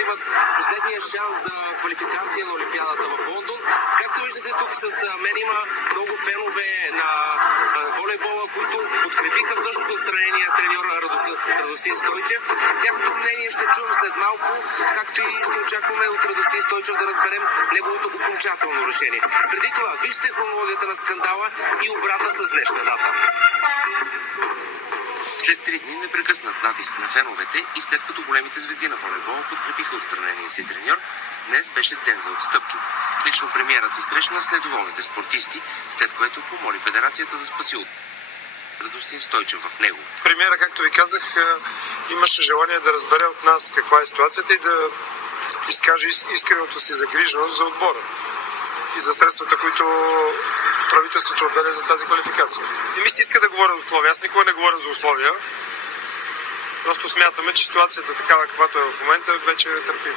ще имат последния шанс за квалификация на Олимпиадата в Лондон. Както виждате тук с мен има много фенове на волейбола, които подкрепиха всъщност отстранения треньор Радостин Стойчев. Тяхното мнение ще чуем след малко, както и ще очакваме от Радостин Стойчев да разберем неговото окончателно решение. Преди това, вижте хронологията на скандала и обрата с днешна дата. След 3 дни непрекъснат натиск на феновете и след като големите звезди на волейбола подкрепиха отстранения си треньор, днес беше ден за отстъпки. Лично премиерът се срещна с недоволните спортисти, след което помоли федерацията да спаси от Радостин Стойчев в него. Премиера, както ви казах, имаше желание да разбере от нас каква е ситуацията и да изкаже искреното си загриженост за отбора и за средствата, които правителството отделя за тази квалификация. И ми се иска да говоря за условия. Аз никога не говоря за условия. Просто смятаме, че ситуацията такава, каквато е в момента, вече търпи.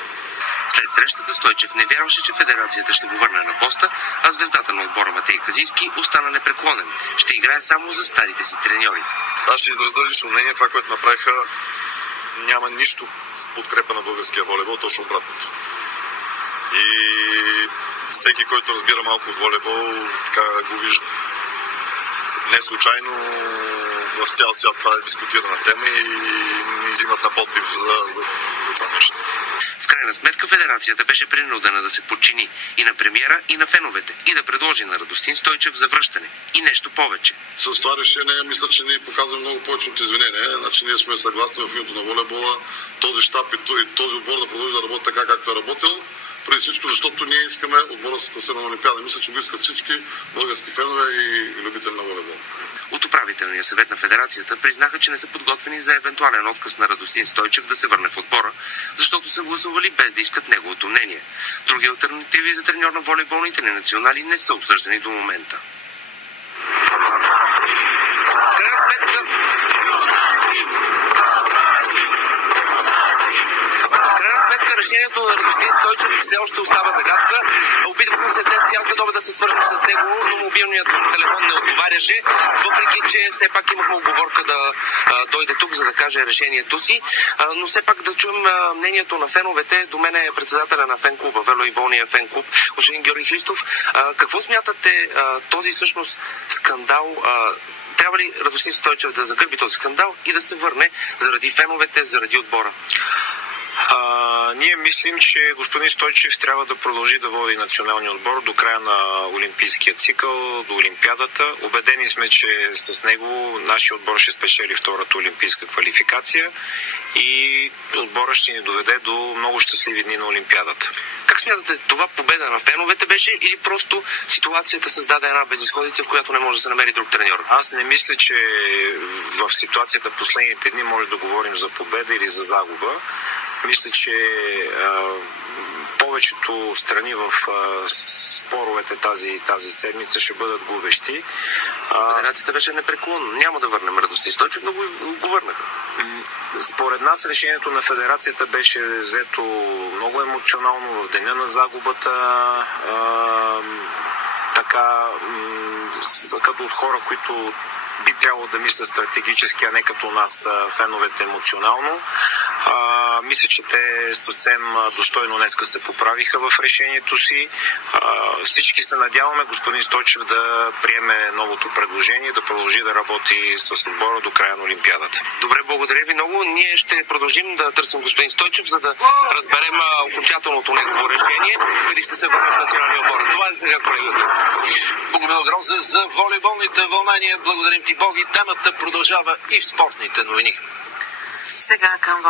След срещата Стойчев не вярваше, че федерацията ще го върне на поста, а звездата на отбора Матей Казийски остана непреклонен. Ще играе само за старите си треньори. Аз ще изразя лично мнение. Това, което направиха, няма нищо в подкрепа на българския волейбол, точно обратното. И всеки, който разбира малко от волейбол, така го вижда. Не случайно в цял свят това е дискутирана тема и ни взимат на подпис за това нещо. В крайна сметка федерацията беше принудена да се подчини и на премиера, и на феновете и да предложи на Радостин Стойчев за връщане и нещо повече. С това решение мисля, че ние показваме много повече от извинение. Значи ние сме съгласни в името на волейбола този щаб и този отбор да продължи да работи така, както е работил. Преди всичко, защото ние искаме отбора да се класира на Олимпиада. Мисля, че го искат всички български фенове и любители на волейбол. От управителния съвет на федерацията признаха, че не са подготвени за евентуален отказ на Радостин Стойчев да се върне в отбора, защото са гласували без да искат неговото мнение. Други алтернативи за треньор на волейболните национали не са обсъждани до момента. Решението на Радостин Стойчев все още остава загадка. Опитвахме се днес цял следобед да се свържем с него, но мобилният телефон не отговаряше, въпреки че все пак имахме уговорка да дойде тук, за да каже решението си. Но все пак да чуем мнението на феновете. До мен е председателя на фен-клуба, волейболния фен-клуб, господин Георги Христов. Какво смятате този всъщност скандал? Трябва ли Радостин Стойчев да загърби този скандал и да се върне заради феновете, заради отбора? Ние мислим, че господин Стойчев трябва да продължи да води националния отбор до края на олимпийския цикъл, до Олимпиадата. Убедени сме, че с него нашия отбор ще спечели втората олимпийска квалификация и отбора ще ни доведе до много щастливи дни на Олимпиадата. Как смятате, това победа на феновете беше или просто ситуацията създаде една безизходица, в която не може да се намери друг треньор? Аз не мисля, че в ситуацията последните дни може да говорим за победа или за загуба. Мисля, че повечето страни в споровете тази седмица ще бъдат губещи. Федерацията беше непреклонна. Няма да върнем Радостин Стойчев, но го върнаха. Според нас решението на федерацията беше взето много емоционално в деня на загубата. Така, като от хора, които би трябвало да мислят стратегически, а не като нас, феновете, емоционално. Мисля, че те съвсем достойно днеска се поправиха в решението си. Всички се надяваме господин Стойчев да приеме новото предложение, да продължи да работи с отбора до края на Олимпиадата. Добре, благодаря ви много. Ние ще продължим да търсим господин Стойчев, за да разберем окончателното негово решение, дали ще се върне в националния отбор. Това е сега, колегите. Богомил Грозе за волейболните вълнения. Благодарим ти, Боги. Темата продължава и в спортните новини. Сега към